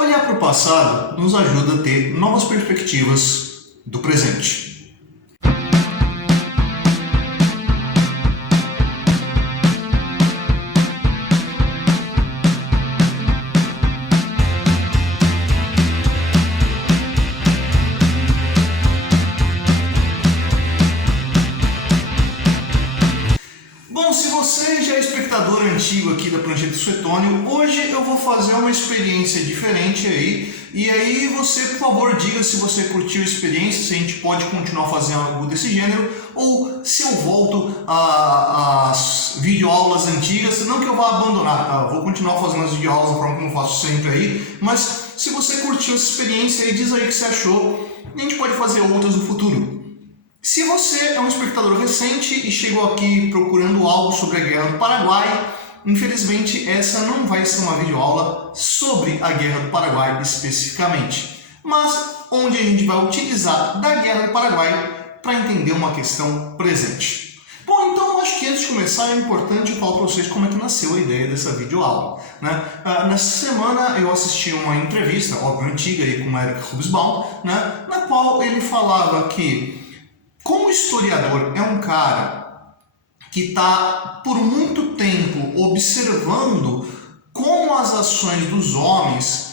Olhar para o passado nos ajuda a ter novas perspectivas do presente. Bom, se você já é espectador antigo aqui da Prancheta Suetônio, hoje eu vou fazer uma experiência diferente aí. E aí você, por favor, diga se você curtiu a experiência, se a gente pode continuar fazendo algo desse gênero, ou se eu volto às videoaulas antigas. Não que eu vá abandonar, tá? Eu vou continuar fazendo as videoaulas da forma como eu faço sempre aí, mas se você curtiu essa experiência aí, diz aí o que você achou, e a gente pode fazer outras no futuro. Se você é um espectador recente e chegou aqui procurando algo sobre a Guerra do Paraguai, infelizmente essa não vai ser uma videoaula sobre a Guerra do Paraguai especificamente, mas onde a gente vai utilizar da Guerra do Paraguai para entender uma questão presente. Bom, então acho que antes de começar é importante falar para vocês como é que nasceu a ideia dessa videoaula, né? Nessa semana eu assisti uma entrevista, óbvio, antiga, aí, com o Eric Hobsbawm, né? Na qual ele falava que, como historiador é um cara que está por muito tempo observando como as ações dos homens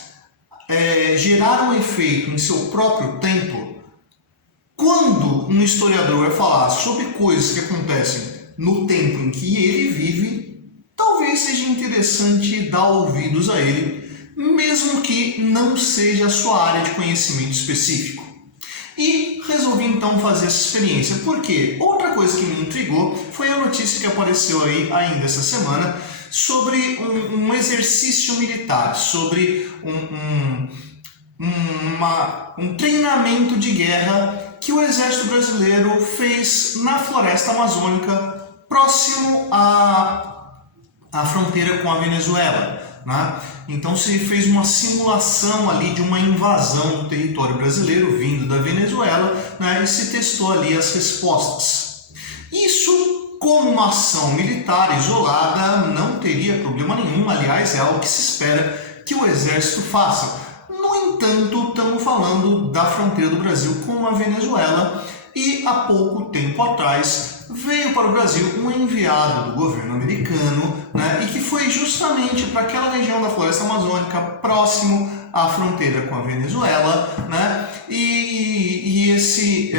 geraram efeito em seu próprio tempo, quando um historiador vai falar sobre coisas que acontecem no tempo em que ele vive, talvez seja interessante dar ouvidos a ele, mesmo que não seja a sua área de conhecimento específico. E resolvi então fazer essa experiência, porque outra coisa que me intrigou foi a notícia que apareceu aí ainda essa semana sobre um exercício militar, sobre um treinamento de guerra que o exército brasileiro fez na floresta amazônica, próximo à fronteira com a Venezuela, né? Então se fez uma simulação ali de uma invasão do território brasileiro vindo da Venezuela, né? E se testou ali as respostas. Isso, como uma ação militar isolada, não teria problema nenhum, aliás é algo que se espera que o exército faça. No entanto, estamos falando da fronteira do Brasil com a Venezuela e há pouco tempo atrás veio para o Brasil um enviado do governo americano, né, e que foi justamente para aquela região da floresta amazônica, próximo à fronteira com a Venezuela, né, e esse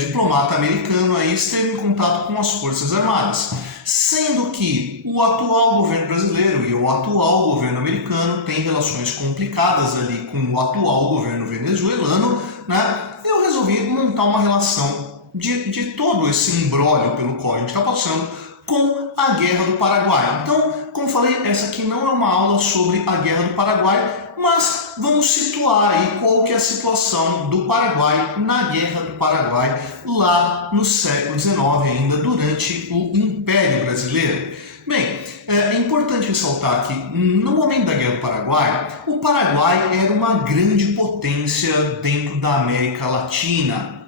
diplomata americano aí esteve em contato com as Forças Armadas, sendo que o atual governo brasileiro e o atual governo americano têm relações complicadas ali com o atual governo venezuelano, né, eu resolvi montar uma relação de todo esse imbróglio pelo qual a gente está passando com a Guerra do Paraguai. Então, como falei, essa aqui não é uma aula sobre a Guerra do Paraguai, mas vamos situar aí qual que é a situação do Paraguai na Guerra do Paraguai lá no século XIX, ainda durante o Império Brasileiro. Bem, é importante ressaltar que no momento da Guerra do Paraguai, o Paraguai era uma grande potência dentro da América Latina.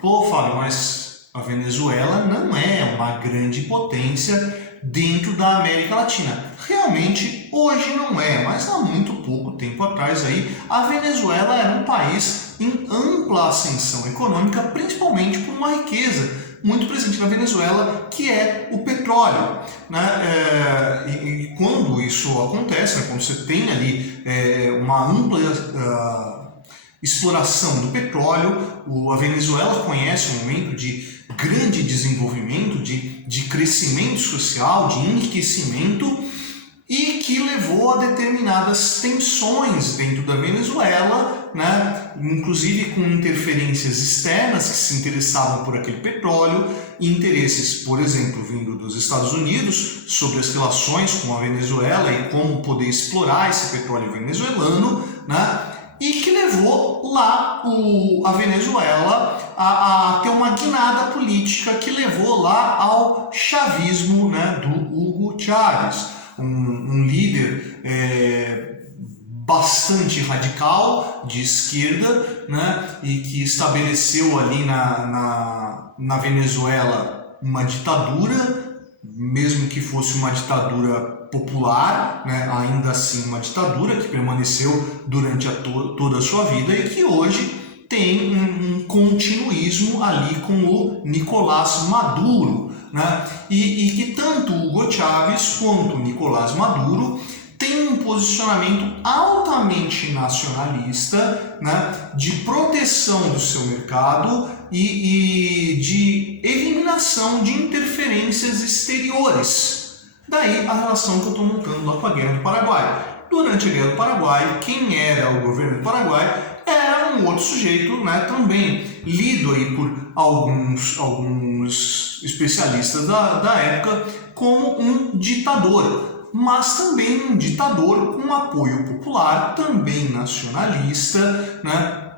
Pô, Fábio, mas a Venezuela não é uma grande potência dentro da América Latina. Realmente, hoje não é, mas há muito pouco tempo atrás aí, a Venezuela era um país em ampla ascensão econômica, principalmente por uma riqueza muito presente na Venezuela, que é o petróleo, né? E quando isso acontece, né, quando você tem ali uma ampla exploração do petróleo, a Venezuela conhece um momento de grande desenvolvimento, de crescimento social, de enriquecimento, e que levou a determinadas tensões dentro da Venezuela, né? Inclusive com interferências externas que se interessavam por aquele petróleo, e interesses, por exemplo, vindo dos Estados Unidos sobre as relações com a Venezuela e como poder explorar esse petróleo venezuelano, né? E que levou lá a Venezuela a ter uma guinada política que levou lá ao chavismo, né, do Hugo Chávez, um líder bastante radical, de esquerda, né, e que estabeleceu ali na Venezuela uma ditadura, mesmo que fosse uma ditadura popular, né, ainda assim uma ditadura que permaneceu durante toda a sua vida e que hoje tem um continuismo ali com o Nicolás Maduro, né? E que tanto Hugo Chávez quanto Nicolás Maduro têm um posicionamento altamente nacionalista, né, de proteção do seu mercado e de eliminação de interferências exteriores. Daí a relação que eu estou montando lá com a Guerra do Paraguai. Durante a Guerra do Paraguai, quem era o governo do Paraguai era um outro sujeito, né, também lido aí por alguns especialistas da época como um ditador, mas também um ditador com apoio popular, também nacionalista, né,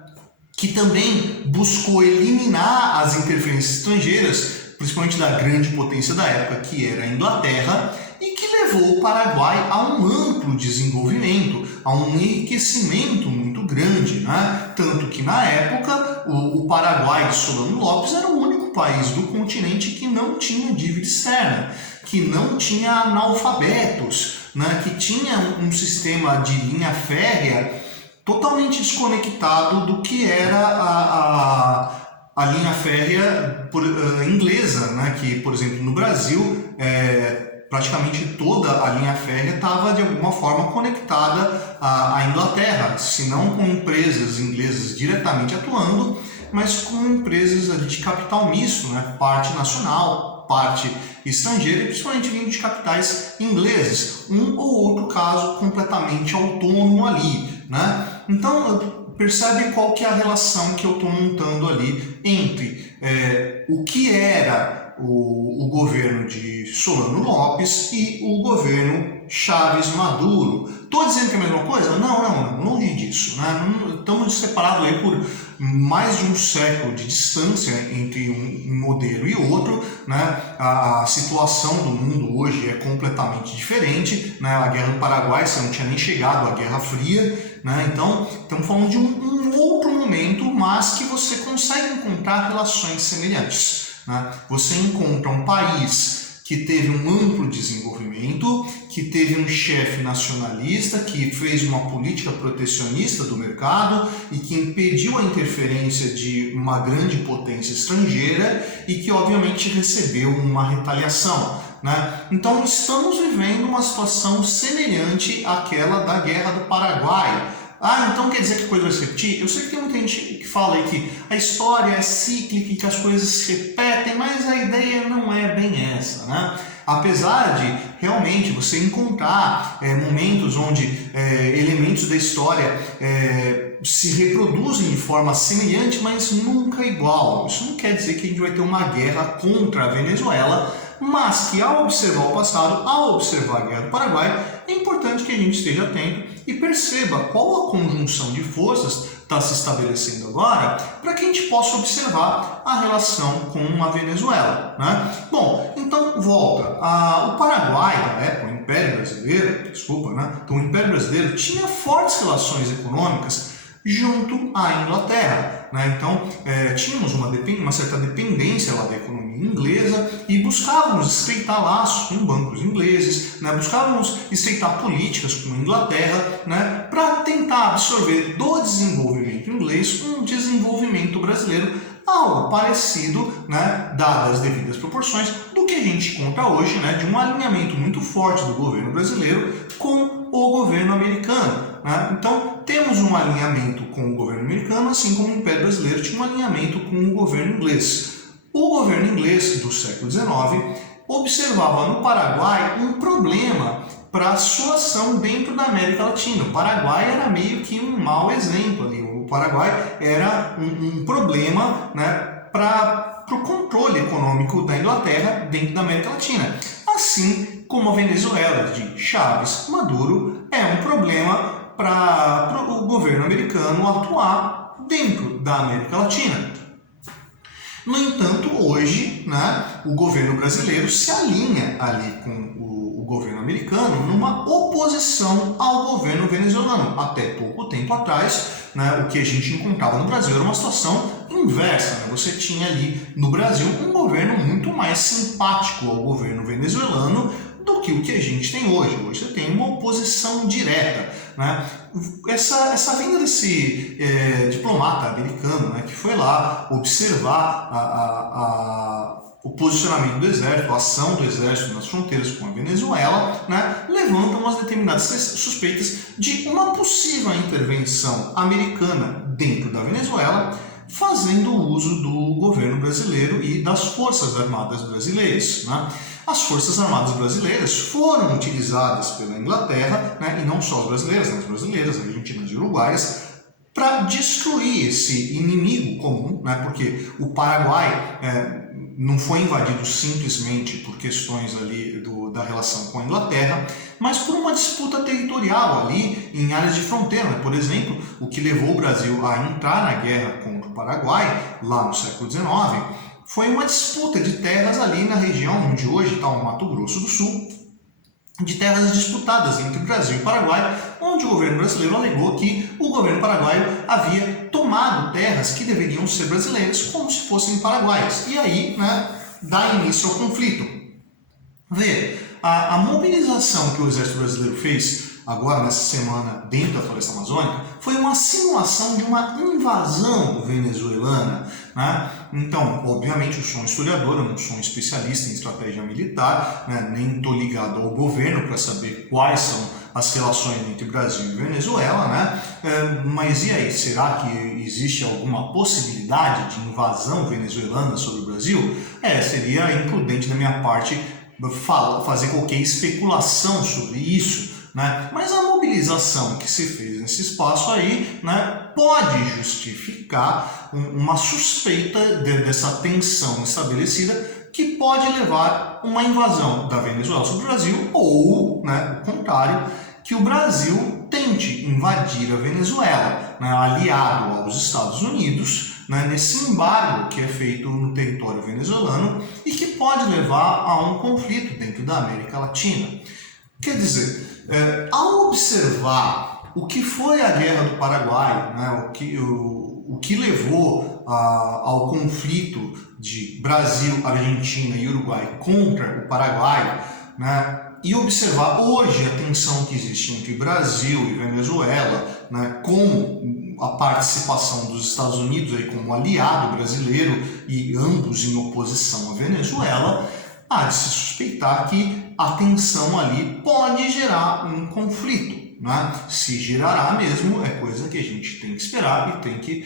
que também buscou eliminar as interferências estrangeiras, principalmente da grande potência da época, que era a Inglaterra, e que levou o Paraguai a um amplo desenvolvimento, a um enriquecimento muito grande, né? Tanto que na época o Paraguai de Solano Lopes era o único país do continente que não tinha dívida externa, que não tinha analfabetos, né? Que tinha um sistema de linha férrea totalmente desconectado do que era a linha férrea inglesa, né? Que, por exemplo, no Brasil, praticamente toda a linha férrea estava de alguma forma conectada à Inglaterra, se não com empresas inglesas diretamente atuando, mas com empresas ali de capital misto, né? Parte nacional, parte estrangeira, principalmente vindo de capitais ingleses, um ou outro caso completamente autônomo ali, né? Então percebe qual que é a relação que eu estou montando ali entre o que era o governo de Solano Lopes e o governo Chávez Maduro. Estou dizendo que é a mesma coisa? Não, longe disso, né? Estamos separados aí por mais de um século de distância entre um modelo e outro, né? A situação do mundo hoje é completamente diferente, né? A Guerra do Paraguai, você não tinha nem chegado à Guerra Fria, né? Então, estamos falando de um outro momento, mas que você consegue encontrar relações semelhantes. Você encontra um país que teve um amplo desenvolvimento, que teve um chefe nacionalista, que fez uma política protecionista do mercado e que impediu a interferência de uma grande potência estrangeira e que obviamente recebeu uma retaliação, né? Então estamos vivendo uma situação semelhante àquela da Guerra do Paraguai. Então quer dizer que a coisa vai se repetir? Eu sei que tem muita gente que fala aí que a história é cíclica e que as coisas se repetem, mas a ideia não é bem essa, né? Apesar de realmente você encontrar momentos onde elementos da história se reproduzem de forma semelhante, mas nunca igual. Isso não quer dizer que a gente vai ter uma guerra contra a Venezuela, mas que ao observar o passado, ao observar a Guerra do Paraguai, é importante que a gente esteja atento e perceba qual a conjunção de forças está se estabelecendo agora, para que a gente possa observar a relação com a Venezuela, né? Bom, então volta. O Paraguai, na época, o Império Brasileiro, então o Império Brasileiro tinha fortes relações econômicas junto à Inglaterra, né? Então tínhamos uma certa dependência lá da economia inglesa e buscávamos estreitar laços com bancos ingleses, né? Buscávamos estreitar políticas com a Inglaterra, né? Para tentar absorver do desenvolvimento inglês um desenvolvimento brasileiro, algo parecido, né? Dadas as devidas proporções, do que a gente conta hoje, né? De um alinhamento muito forte do governo brasileiro com o governo americano, né? Então temos um alinhamento com o governo americano, assim como o Império Brasileiro tinha um alinhamento com o governo inglês. O governo inglês do século XIX observava no Paraguai um problema para a sua ação dentro da América Latina. O Paraguai era meio que um mau exemplo ali. O Paraguai era um problema, né, para o controle econômico da Inglaterra dentro da América Latina. Assim como a Venezuela de Chávez Maduro é um problema para o governo americano atuar dentro da América Latina. No entanto, hoje, né, o governo brasileiro se alinha ali com o governo americano numa oposição ao governo venezuelano. Até pouco tempo atrás, né, o que a gente encontrava no Brasil era uma situação inversa, né? Você tinha ali no Brasil um governo muito mais simpático ao governo venezuelano do que o que a gente tem hoje. Hoje você tem uma oposição direta, né? Essa vinda desse diplomata americano, né, que foi lá observar o posicionamento do exército, a ação do exército nas fronteiras com a Venezuela, né, levanta umas determinadas suspeitas de uma possível intervenção americana dentro da Venezuela, fazendo uso do governo brasileiro e das Forças Armadas brasileiras, né? As Forças Armadas brasileiras foram utilizadas pela Inglaterra, né, e não só as brasileiras, argentinas e uruguaias, para destruir esse inimigo comum, né, porque o Paraguai não foi invadido simplesmente por questões ali da relação com a Inglaterra, mas por uma disputa territorial ali em áreas de fronteira, né? Por exemplo, o que levou o Brasil a entrar na guerra contra o Paraguai, lá no século XIX, foi uma disputa de terras ali na região onde hoje está o Mato Grosso do Sul, de terras disputadas entre Brasil e Paraguai, onde o governo brasileiro alegou que o governo paraguaio havia tomado terras que deveriam ser brasileiras como se fossem paraguaias. E aí, né, dá início ao conflito. Vê, a mobilização que o exército brasileiro fez agora nessa semana dentro da floresta amazônica foi uma simulação de uma invasão venezuelana, né? Então, obviamente, eu sou um historiador, eu não sou um especialista em estratégia militar, né? Nem estou ligado ao governo para saber quais são as relações entre Brasil e Venezuela, né? Mas e aí, será que existe alguma possibilidade de invasão venezuelana sobre o Brasil? Seria imprudente da minha parte fazer qualquer especulação sobre isso, né? Mas a mobilização que se fez nesse espaço aí, né, pode justificar uma suspeita dessa tensão estabelecida que pode levar uma invasão da Venezuela sobre o Brasil ou, né, o contrário, que o Brasil tente invadir a Venezuela, né, aliado aos Estados Unidos, né, nesse embargo que é feito no território venezuelano e que pode levar a um conflito dentro da América Latina. Quer dizer, ao observar o que foi a Guerra do Paraguai, né, o que levou ao conflito de Brasil, Argentina e Uruguai contra o Paraguai, né, e observar hoje a tensão que existe entre Brasil e Venezuela, né, com a participação dos Estados Unidos aí como aliado brasileiro e ambos em oposição à Venezuela, há de se suspeitar que a tensão ali pode gerar um conflito, né? Se gerará mesmo, é coisa que a gente tem que esperar e tem que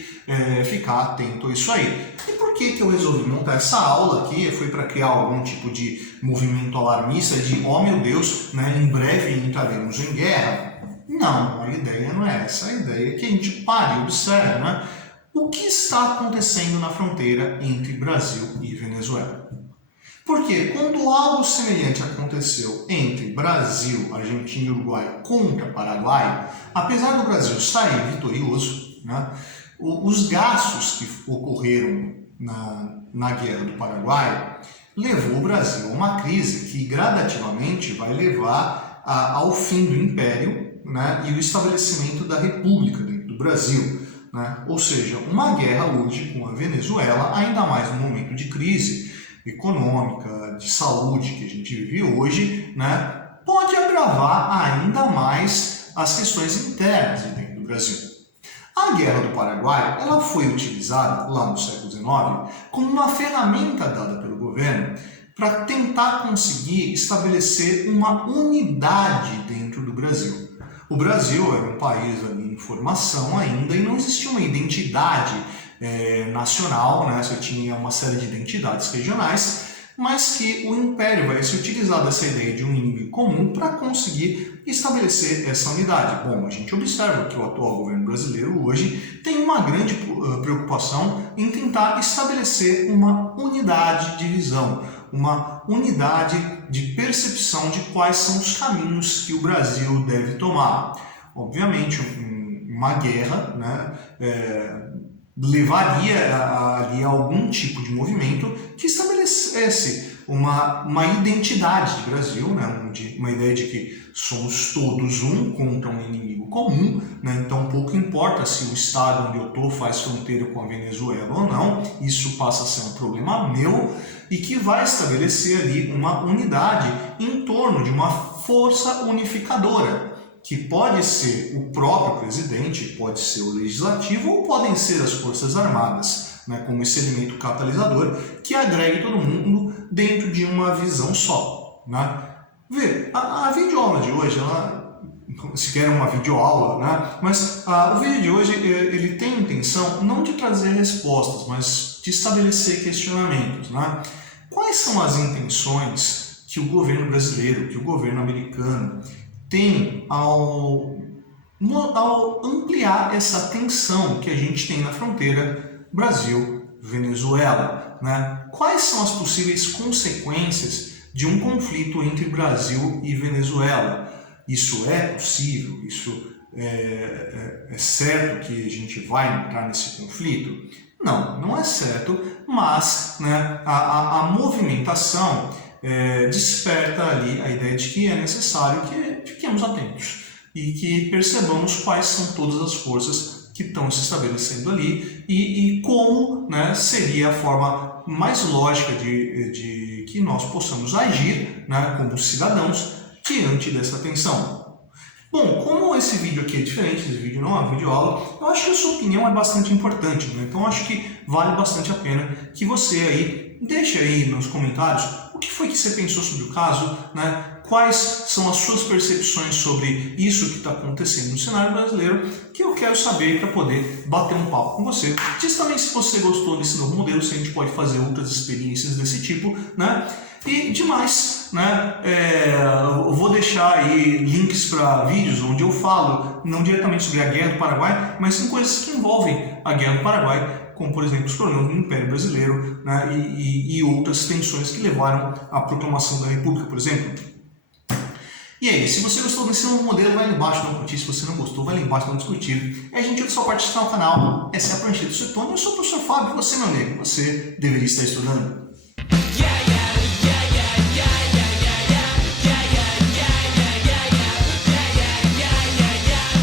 ficar atento a isso aí. E por que eu resolvi montar essa aula aqui? Foi para criar algum tipo de movimento alarmista de, oh meu Deus, né, em breve entraremos em guerra? Não, a ideia não é essa. A ideia é que a gente pare e observe, né, o que está acontecendo na fronteira entre Brasil e Venezuela. Porque quando algo semelhante aconteceu entre Brasil, Argentina e Uruguai contra Paraguai, apesar do Brasil sair vitorioso, né, os gastos que ocorreram na Guerra do Paraguai levou o Brasil a uma crise que gradativamente vai levar ao fim do Império, né, e o estabelecimento da República dentro do Brasil. Né? Ou seja, uma guerra hoje com a Venezuela, ainda mais no momento de crise econômica, de saúde que a gente vive hoje, né, pode agravar ainda mais as questões internas dentro do Brasil. A Guerra do Paraguai ela foi utilizada lá no século XIX como uma ferramenta dada pelo governo para tentar conseguir estabelecer uma unidade dentro do Brasil. O Brasil era um país ali em formação ainda e não existia uma identidade nacional, né? Você tinha uma série de identidades regionais, mas que o Império vai se utilizar dessa ideia de um inimigo comum para conseguir estabelecer essa unidade. Bom, a gente observa que o atual governo brasileiro hoje tem uma grande preocupação em tentar estabelecer uma unidade de visão, uma unidade de percepção de quais são os caminhos que o Brasil deve tomar. Obviamente, uma guerra, né, levaria ali a algum tipo de movimento que estabelecesse uma identidade de Brasil, né, uma ideia de que somos todos um contra um inimigo incomum, né? Então pouco importa se o estado onde eu estou faz fronteira com a Venezuela ou não, isso passa a ser um problema meu e que vai estabelecer ali uma unidade em torno de uma força unificadora, que pode ser o próprio presidente, pode ser o legislativo ou podem ser as forças armadas, né, como esse elemento catalisador que agregue todo mundo dentro de uma visão só, né? Vê, a videoaula de hoje, ela, se quer uma videoaula, né? Mas o vídeo de hoje ele tem a intenção não de trazer respostas, mas de estabelecer questionamentos, né? Quais são as intenções que o governo brasileiro, que o governo americano tem ao ampliar essa tensão que a gente tem na fronteira Brasil-Venezuela, né? Quais são as possíveis consequências de um conflito entre Brasil e Venezuela? Isso é possível? Isso é certo que a gente vai entrar nesse conflito? Não, não é certo, mas, né, a movimentação desperta ali a ideia de que é necessário que fiquemos atentos e que percebamos quais são todas as forças que estão se estabelecendo ali e como, né, seria a forma mais lógica de que nós possamos agir, né, como cidadãos diante dessa tensão. Bom, como esse vídeo aqui é diferente, esse vídeo não é uma videoaula, eu acho que a sua opinião é bastante importante, né? Então acho que vale bastante a pena que você aí deixe aí nos comentários o que foi que você pensou sobre o caso, né? Quais são as suas percepções sobre isso que está acontecendo no cenário brasileiro, que eu quero saber para poder bater um papo com você. Diz também se você gostou desse novo modelo, se a gente pode fazer outras experiências desse tipo, né? E demais, né? Eu vou deixar aí links para vídeos onde eu falo, não diretamente sobre a Guerra do Paraguai, mas em coisas que envolvem a Guerra do Paraguai, como por exemplo os problemas do Império Brasileiro, né? E outras tensões que levaram à proclamação da República, por exemplo. E aí, se você gostou desse novo modelo, vai lá embaixo não curtir. Se você não gostou, vai lá embaixo não discutir. E a gente, eu só participar no canal. Essa é a Prancheta do Suetônio. Eu sou o professor Fábio, você, meu amigo, você deveria estar estudando.